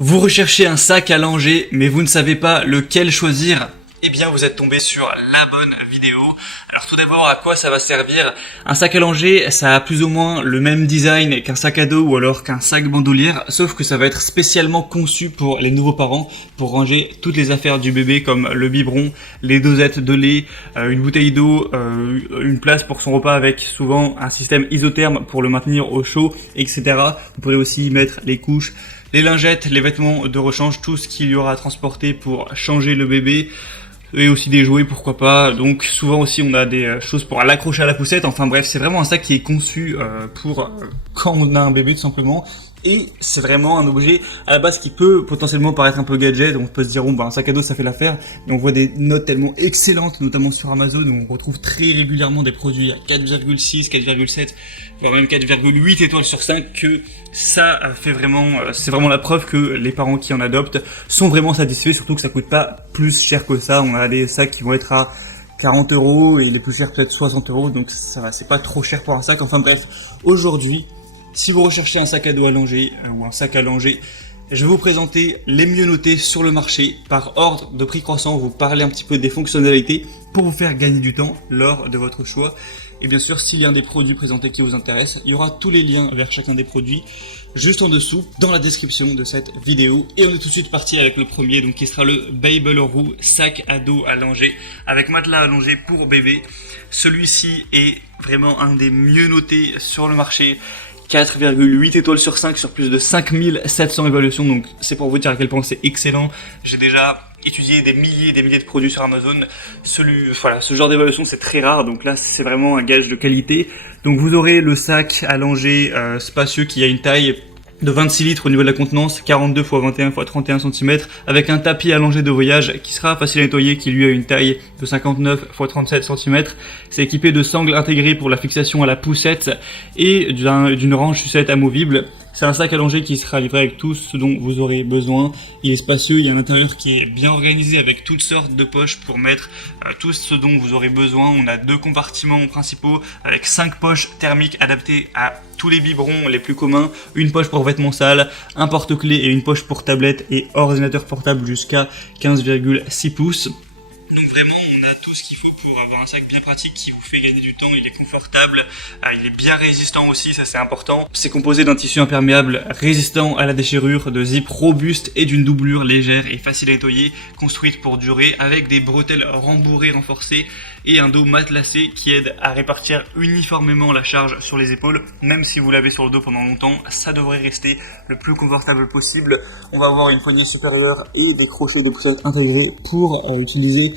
Vous recherchez un sac à langer, mais vous ne savez pas lequel choisir? Eh bien, vous êtes tombé sur la bonne vidéo. Alors tout d'abord, à quoi ça va servir? Un sac à langer, ça a plus ou moins le même design qu'un sac à dos ou alors qu'un sac bandoulière, sauf que ça va être spécialement conçu pour les nouveaux parents, pour ranger toutes les affaires du bébé comme le biberon, les dosettes de lait, une bouteille d'eau, une place pour son repas avec souvent un système isotherme pour le maintenir au chaud, etc. Vous pourrez aussi y mettre les couches, les lingettes, les vêtements de rechange, tout ce qu'il y aura à transporter pour changer le bébé. Et aussi des jouets, pourquoi pas. Donc souvent aussi on a des choses pour l'accrocher à la poussette. Enfin bref, c'est vraiment un sac qui est conçu pour quand on a un bébé tout simplement. Et c'est vraiment un objet à la base qui peut potentiellement paraître un peu gadget. On peut se dire, bon, bah, un sac à dos ça fait l'affaire. Et on voit des notes tellement excellentes, notamment sur Amazon, où on retrouve très régulièrement des produits à 4,6, 4,7, voire même 4,8 étoiles sur 5, que ça fait vraiment, c'est vraiment la preuve que les parents qui en adoptent sont vraiment satisfaits, surtout que ça coûte pas plus cher que ça. On a des sacs qui vont être à 40 € et les plus chers peut-être 60 €, donc ça va, c'est pas trop cher pour un sac. Enfin bref, aujourd'hui, si vous recherchez un sac à dos à langer ou un sac à langer, je vais vous présenter les mieux notés sur le marché par ordre de prix croissant, vous parler un petit peu des fonctionnalités pour vous faire gagner du temps lors de votre choix. Et bien sûr, s'il y a un des produits présentés qui vous intéresse, il y aura tous les liens vers chacun des produits juste en dessous dans la description de cette vidéo. Et on est tout de suite parti avec le premier, donc qui sera le Babyloroo sac à dos à langer avec matelas à langer pour bébé. Celui-ci est vraiment un des mieux notés sur le marché. 4,8 étoiles sur 5 sur plus de 5700 évaluations, donc c'est pour vous dire à quel point c'est excellent. J'ai déjà étudié des milliers de produits sur Amazon. Ce genre d'évaluation c'est très rare, donc là c'est vraiment un gage de qualité. Donc vous aurez le sac à langer spacieux qui a une taille de 26 litres au niveau de la contenance, 42 x 21 x 31 cm, avec un tapis allongé de voyage qui sera facile à nettoyer, qui lui a une taille de 59 x 37 cm. C'est équipé de sangles intégrées pour la fixation à la poussette et d'une range sucette amovible. C'est un sac à langer qui sera livré avec tout ce dont vous aurez besoin. Il est spacieux, il y a un intérieur qui est bien organisé avec toutes sortes de poches pour mettre tout ce dont vous aurez besoin. On a 2 compartiments principaux avec 5 poches thermiques adaptées à tous les biberons les plus communs. Une poche pour vêtements sales, un porte-clés et une poche pour tablette et ordinateur portable jusqu'à 15,6 pouces. Donc vraiment, on a tout ce qu'il faut pour avoir un sac bien pratique qui vous fait gagner du temps. Il est confortable, il est bien résistant aussi, ça c'est important. C'est composé d'un tissu imperméable résistant à la déchirure, de zip robuste et d'une doublure légère et facile à nettoyer, construite pour durer avec des bretelles rembourrées renforcées et un dos matelassé qui aide à répartir uniformément la charge sur les épaules. Même si vous l'avez sur le dos pendant longtemps, ça devrait rester le plus confortable possible. On va avoir une poignée supérieure et des crochets de poussette intégrés pour utiliser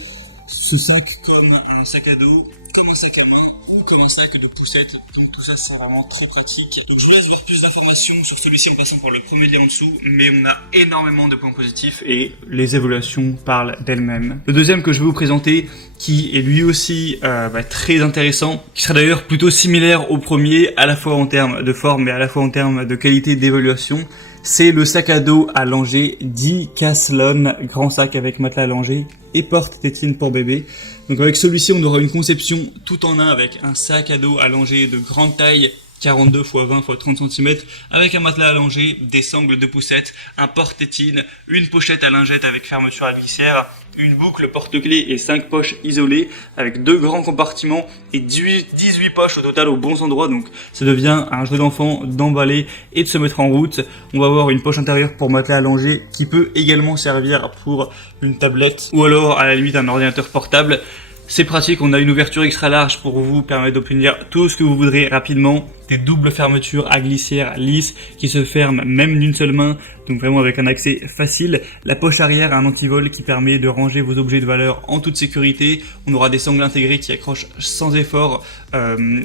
ce sac comme un sac à dos, comme un sac à main ou comme un sac de poussette. Donc tout ça c'est vraiment très pratique. Donc je vous laisse voir plus d'informations sur celui-ci en passant par le premier lien en dessous, mais on a énormément de points positifs et les évaluations parlent d'elles-mêmes. Le deuxième que je vais vous présenter, qui est lui aussi très intéressant, qui sera d'ailleurs plutôt similaire au premier, à la fois en termes de forme mais à la fois en termes de qualité d'évaluation, c'est le sac à dos à langer Decathlon, grand sac avec matelas à langer et porte-tétine pour bébé. Donc avec celui-ci, on aura une conception tout en un avec un sac à dos à langer de grande taille, 42 x 20 x 30 cm, avec un matelas à langer, des sangles de poussette, un porte-tétine, une pochette à lingette avec fermeture à glissière, une boucle porte-clés et 5 poches isolées avec 2 grands compartiments et 18 poches au total aux bons endroits. Donc ça devient un jeu d'enfant d'emballer et de se mettre en route. On va avoir une poche intérieure pour matelas à langer qui peut également servir pour une tablette ou alors à la limite un ordinateur portable. C'est pratique, on a une ouverture extra large pour vous permettre d'obtenir tout ce que vous voudrez rapidement. Des doubles fermetures à glissière lisses qui se ferment même d'une seule main, donc vraiment avec un accès facile. La poche arrière a un antivol qui permet de ranger vos objets de valeur en toute sécurité. On aura des sangles intégrées qui accrochent sans effort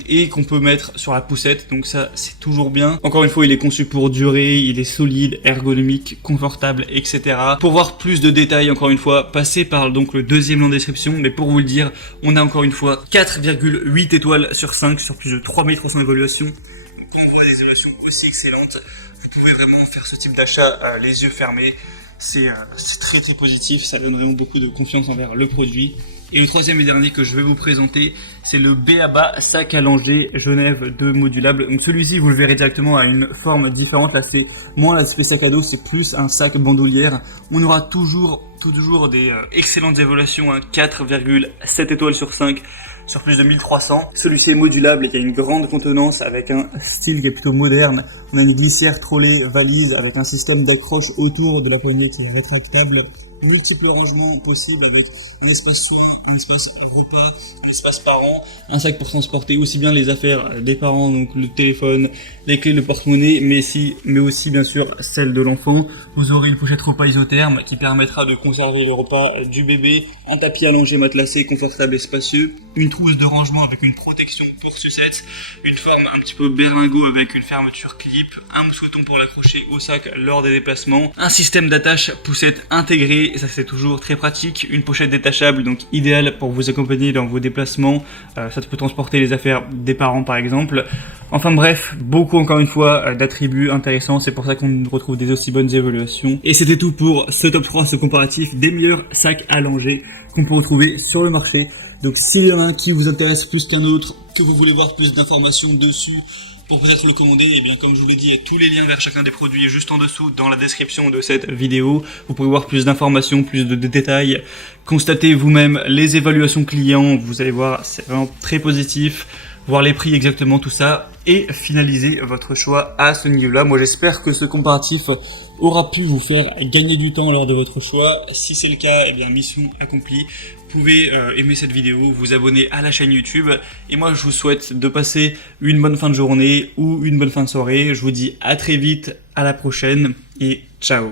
et qu'on peut mettre sur la poussette, donc ça c'est toujours bien. Encore une fois, il est conçu pour durer, il est solide, ergonomique, confortable, etc. Pour voir plus de détails, encore une fois, passez par donc le deuxième lien en description, mais pour vous le dire, on a encore une fois 4,8 étoiles sur 5 sur plus de 3300 évaluations. On voit des évaluations aussi excellentes. Vous pouvez vraiment faire ce type d'achat les yeux fermés. C'est très positif, ça donne vraiment beaucoup de confiance envers le produit. Et le troisième et dernier que je vais vous présenter, c'est le B.A.B.A. sac à langer Genève 2 modulable. Donc celui-ci, vous le verrez directement, a une forme différente. Là, c'est moins l'aspect sac à dos, c'est plus un sac bandoulière. On aura toujours des excellentes évaluations, hein, 4,7 étoiles sur 5 sur plus de 1300. Celui-ci est modulable et il y a une grande contenance avec un style qui est plutôt moderne. On a une glissière trolley valise avec un système d'accroche autour de la poignée qui est rétractable. Multiples rangements possibles avec un espace soin, un espace repas, un espace parents, un sac pour transporter aussi bien les affaires des parents, donc le téléphone, les clés, le porte-monnaie, mais aussi bien sûr celle de l'enfant. Vous aurez une pochette repas isotherme qui permettra de conserver le repas du bébé, un tapis allongé matelassé, confortable et spacieux, une trousse de rangement avec une protection pour sucettes, une forme un petit peu berlingot avec une fermeture clip, un mousqueton pour l'accrocher au sac lors des déplacements, un système d'attache poussette intégré. Et ça c'est toujours très pratique, une pochette détachable donc idéale pour vous accompagner dans vos déplacements, ça peut transporter les affaires des parents par exemple. Enfin bref, beaucoup encore une fois d'attributs intéressants, c'est pour ça qu'on retrouve des aussi bonnes évaluations. Et c'était tout pour ce top 3, ce comparatif des meilleurs sacs à langer qu'on peut retrouver sur le marché. Donc s'il y en a un qui vous intéresse plus qu'un autre, que vous voulez voir plus d'informations dessus, pour peut-être le commander, et bien comme je vous l'ai dit, il y a tous les liens vers chacun des produits juste en dessous dans la description de cette vidéo. Vous pouvez voir plus d'informations, plus de détails, constatez vous-même les évaluations clients, vous allez voir, c'est vraiment très positif, voir les prix exactement, tout ça, et finaliser votre choix à ce niveau-là. Moi j'espère que ce comparatif aura pu vous faire gagner du temps lors de votre choix. Si c'est le cas, eh bien mission accomplie. Vous pouvez aimer cette vidéo, vous abonner à la chaîne YouTube. Et moi je vous souhaite de passer une bonne fin de journée ou une bonne fin de soirée. Je vous dis à très vite, à la prochaine et ciao.